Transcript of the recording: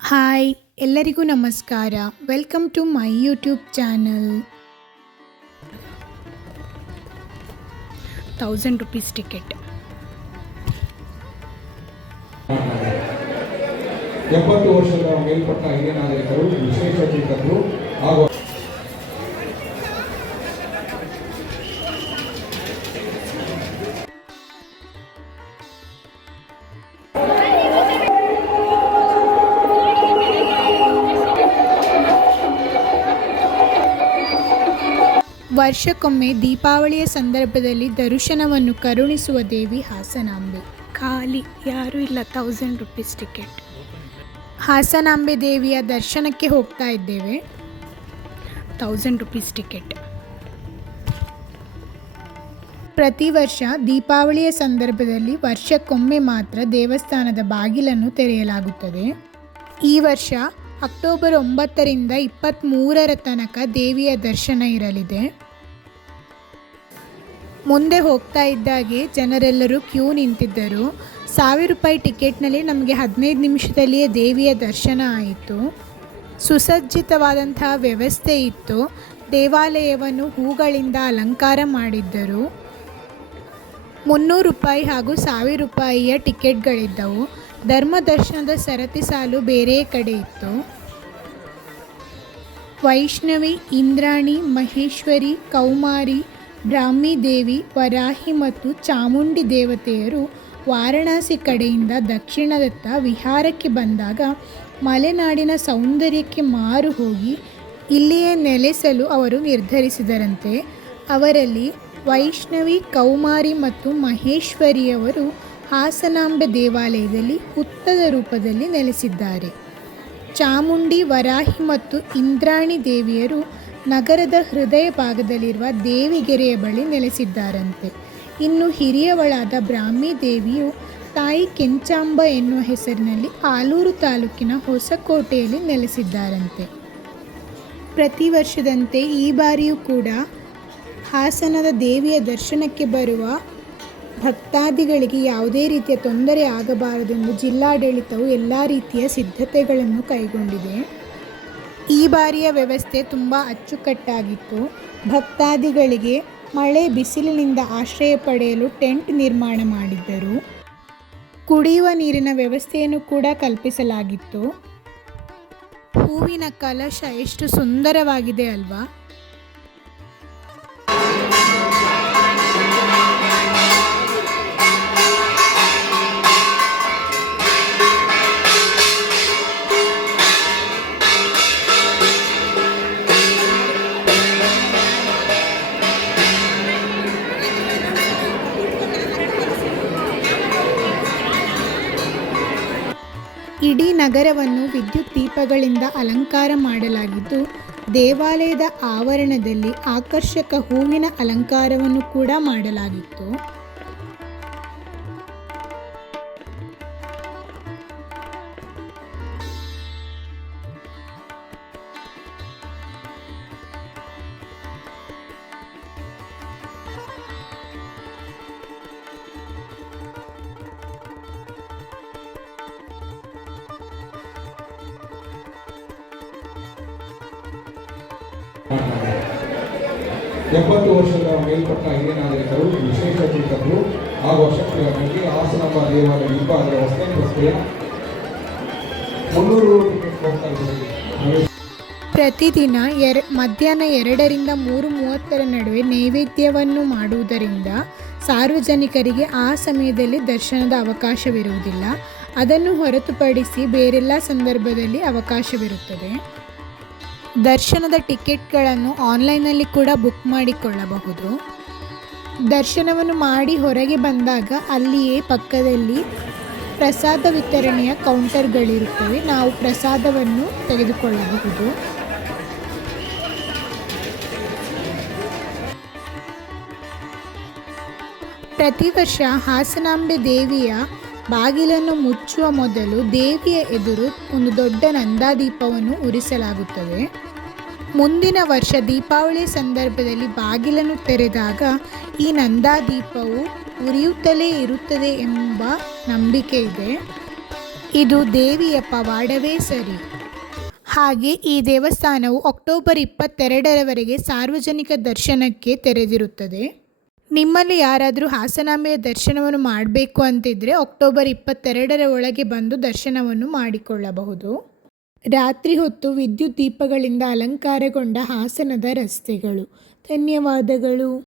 Hi ಎಲ್ಲರಿಗೂ ನಮಸ್ಕಾರ. Welcome to my YouTube channel thousand rupees ticket ಎಪ್ಪತ್ತು ವರ್ಷದ ಮೇಲ್ಪಟ್ಟ ಹಿರಿಯ ನಾಗರಿಕರು, ವಿಶೇಷ ಚೇತನರು ಹಾಗೂ ವರ್ಷಕ್ಕೊಮ್ಮೆ ದೀಪಾವಳಿಯ ಸಂದರ್ಭದಲ್ಲಿ ದರ್ಶನವನ್ನು ಕರುಣಿಸುವ ದೇವಿ ಹಾಸನಾಂಬೆ. ಖಾಲಿ ಯಾರೂ ಇಲ್ಲ ತೌಸಂಡ್ ರುಪೀಸ್ ಟಿಕೆಟ್ ಹಾಸನಾಂಬೆ ದೇವಿಯ ದರ್ಶನಕ್ಕೆ ಹೋಗ್ತಾ ಇದ್ದೇವೆ. ತೌಸಂಡ್ ರುಪೀಸ್ ಟಿಕೆಟ್ ಪ್ರತಿ ವರ್ಷ ದೀಪಾವಳಿಯ ಸಂದರ್ಭದಲ್ಲಿ ವರ್ಷಕ್ಕೊಮ್ಮೆ ಮಾತ್ರ ದೇವಸ್ಥಾನದ ಬಾಗಿಲನ್ನು ತೆರೆಯಲಾಗುತ್ತದೆ. ಈ ವರ್ಷ ಅಕ್ಟೋಬರ್ ಒಂಬತ್ತರಿಂದ ಇಪ್ಪತ್ತ್ಮೂರರ ತನಕ ದೇವಿಯ ದರ್ಶನ ಇರಲಿದೆ. ಮುಂದೆ ಹೋಗ್ತಾ ಇದ್ದಾಗೆ ಜನರೆಲ್ಲರೂ ಕ್ಯೂ ನಿಂತಿದ್ದರು. ಸಾವಿರ ರೂಪಾಯಿ ಟಿಕೆಟ್ನಲ್ಲಿ ನಮಗೆ ಹದಿನೈದು ನಿಮಿಷದಲ್ಲಿಯೇ ದೇವಿಯ ದರ್ಶನ ಆಯಿತು. ಸುಸಜ್ಜಿತವಾದಂತಹ ವ್ಯವಸ್ಥೆ ಇತ್ತು. ದೇವಾಲಯವನ್ನು ಹೂಗಳಿಂದ ಅಲಂಕಾರ ಮಾಡಿದ್ದರು. ಮುನ್ನೂರು ರೂಪಾಯಿ ಹಾಗೂ ಸಾವಿರ ರೂಪಾಯಿಯ ಟಿಕೆಟ್ಗಳಿದ್ದವು. ಧರ್ಮ ದರ್ಶನದ ಸರತಿ ಸಾಲು ಬೇರೆ ಕಡೆ ಇತ್ತು. ವೈಷ್ಣವಿ, ಇಂದ್ರಾಣಿ, ಮಹೇಶ್ವರಿ, ಕೌಮಾರಿ ಬ್ರಾಹ್ಮಿ ದೇವಿ, ವರಾಹಿ ಮತ್ತು ಚಾಮುಂಡಿ ದೇವತೆಯರು ವಾರಣಾಸಿ ಕಡೆಯಿಂದ ದಕ್ಷಿಣದತ್ತ ವಿಹಾರಕ್ಕೆ ಬಂದಾಗ ಮಲೆನಾಡಿನ ಸೌಂದರ್ಯಕ್ಕೆ ಮಾರು ಹೋಗಿ ಇಲ್ಲಿಯೇ ನೆಲೆಸಲು ಅವರು ನಿರ್ಧರಿಸಿದರಂತೆ. ಅವರಲ್ಲಿ ವೈಷ್ಣವಿ, ಕೌಮಾರಿ ಮತ್ತು ಮಹೇಶ್ವರಿಯವರು ಹಾಸನಾಂಬೆ ದೇವಾಲಯದಲ್ಲಿ ಹುತ್ತದ ರೂಪದಲ್ಲಿ ನೆಲೆಸಿದ್ದಾರೆ. ಚಾಮುಂಡಿ, ವರಾಹಿ ಮತ್ತು ಇಂದ್ರಾಣಿ ದೇವಿಯರು ನಗರದ ಹೃದಯ ಭಾಗದಲ್ಲಿರುವ ದೇವಿಗೆರೆಯ ಬಳಿ ನೆಲೆಸಿದ್ದಾರಂತೆ. ಇನ್ನು ಹಿರಿಯವಳಾದ ಬ್ರಾಹ್ಮಿ ದೇವಿಯು ತಾಯಿ ಕೆಂಚಾಂಬ ಎನ್ನುವ ಹೆಸರಿನಲ್ಲಿ ಆಲೂರು ತಾಲೂಕಿನ ಹೊಸಕೋಟೆಯಲ್ಲಿ ನೆಲೆಸಿದ್ದಾರಂತೆ. ಪ್ರತಿ ವರ್ಷದಂತೆ ಈ ಬಾರಿಯೂ ಕೂಡ ಹಾಸನದ ದೇವಿಯ ದರ್ಶನಕ್ಕೆ ಬರುವ ಭಕ್ತಾದಿಗಳಿಗೆ ಯಾವುದೇ ರೀತಿಯ ತೊಂದರೆ ಆಗಬಾರದೆಂದು ಜಿಲ್ಲಾಡಳಿತವು ಎಲ್ಲ ರೀತಿಯ ಸಿದ್ಧತೆಗಳನ್ನು ಕೈಗೊಂಡಿದೆ. ಈ ಬಾರಿಯ ವ್ಯವಸ್ಥೆ ತುಂಬ ಅಚ್ಚುಕಟ್ಟಾಗಿತ್ತು. ಭಕ್ತಾದಿಗಳಿಗೆ ಮಳೆ ಬಿಸಿಲಿನಿಂದ ಆಶ್ರಯ ಪಡೆಯಲು ಟೆಂಟ್ ನಿರ್ಮಾಣ ಮಾಡಿದ್ದರು. ಕುಡಿಯುವ ನೀರಿನ ವ್ಯವಸ್ಥೆಯನ್ನು ಕೂಡ ಕಲ್ಪಿಸಲಾಗಿತ್ತು. ಹೂವಿನ ಕಲಶ ಎಷ್ಟು ಸುಂದರವಾಗಿದೆ ಅಲ್ವಾ? ಇಡೀ ನಗರವನ್ನು ವಿದ್ಯುತ್ ದೀಪಗಳಿಂದ ಅಲಂಕಾರ ಮಾಡಲಾಗಿದ್ದು ದೇವಾಲಯದ ಆವರಣದಲ್ಲಿ ಆಕರ್ಷಕ ಹೂವಿನ ಅಲಂಕಾರವನ್ನು ಕೂಡ ಮಾಡಲಾಗಿತ್ತು. ಎಪ್ಪತ್ತು ವರ್ಷದ ಮೇಲ್ಪಟ್ಟ ಹಿರಿಯ ನಾಗರಿಕರು ವಿಶೇಷ ಚಿಂತಕರು ಹಾಗೂ ಅಶಕ್ತರಿಗೆ ಹಾಸನಾಂಬ ದೇವಾಲಯ ಹಿಂಭಾಗದ ವಸ್ತು ರಸ್ತೆಯ ಮುನ್ನೂರು ಪ್ರತಿದಿನ ಎರ, ಮಧ್ಯಾಹ್ನ ಎರಡರಿಂದ ಮೂರು ಮೂವತ್ತರ ನಡುವೆ ನೈವೇದ್ಯವನ್ನು ಮಾಡುವುದರಿಂದ ಸಾರ್ವಜನಿಕರಿಗೆ ಆ ಸಮಯದಲ್ಲಿ ದರ್ಶನದ ಅವಕಾಶವಿರುವುದಿಲ್ಲ. ಅದನ್ನು ಹೊರತುಪಡಿಸಿ ಬೇರೆಲ್ಲ ಸಂದರ್ಭದಲ್ಲಿ ಅವಕಾಶವಿರುತ್ತದೆ. ದರ್ಶನದ ಟಿಕೆಟ್ಗಳನ್ನು ಆನ್ಲೈನಲ್ಲಿ ಕೂಡ ಬುಕ್ ಮಾಡಿಕೊಳ್ಳಬಹುದು. ದರ್ಶನವನ್ನು ಮಾಡಿ ಹೊರಗೆ ಬಂದಾಗ ಅಲ್ಲಿಯೇ ಪಕ್ಕದಲ್ಲಿ ಪ್ರಸಾದ ವಿತರಣೆಯ ಕೌಂಟರ್ಗಳಿರುತ್ತವೆ. ನಾವು ಪ್ರಸಾದವನ್ನು ತೆಗೆದುಕೊಳ್ಳಬಹುದು. ಪ್ರತಿ ವರ್ಷ ಹಾಸನಾಂಬೆ ದೇವಿಯ ಬಾಗಿಲನ್ನು ಮುಚ್ಚುವ ಮೊದಲು ದೇವಿಯ ಎದುರು ಒಂದು ದೊಡ್ಡ ನಂದಾದೀಪವನ್ನು ಉರಿಸಲಾಗುತ್ತದೆ. ಮುಂದಿನ ವರ್ಷ ದೀಪಾವಳಿ ಸಂದರ್ಭದಲ್ಲಿ ಬಾಗಿಲನ್ನು ತೆರೆದಾಗ ಈ ನಂದಾದೀಪವು ಉರಿಯುತ್ತಲೇ ಇರುತ್ತದೆ ಎಂಬ ನಂಬಿಕೆ ಇದೆ. ಇದು ದೇವಿಯ ಪವಾಡವೇ ಸರಿ. ಹಾಗೆ ಈ ದೇವಸ್ಥಾನವು ಅಕ್ಟೋಬರ್ ಇಪ್ಪತ್ತೆರಡರವರೆಗೆ ಸಾರ್ವಜನಿಕ ದರ್ಶನಕ್ಕೆ ತೆರೆದಿರುತ್ತದೆ. ನಿಮ್ಮಲ್ಲಿ ಯಾರಾದರೂ ಹಾಸನಾಂಬೆಯ ದರ್ಶನವನ್ನು ಮಾಡಬೇಕು ಅಂತಿದ್ದರೆ ಅಕ್ಟೋಬರ್ ಇಪ್ಪತ್ತೆರಡರ ಒಳಗೆ ಬಂದು ದರ್ಶನವನ್ನು ಮಾಡಿಕೊಳ್ಳಬಹುದು. ರಾತ್ರಿ ಹೊತ್ತು ವಿದ್ಯುತ್ ದೀಪಗಳಿಂದ ಅಲಂಕಾರಗೊಂಡ ಹಾಸನದ ರಸ್ತೆಗಳು. ಧನ್ಯವಾದಗಳು.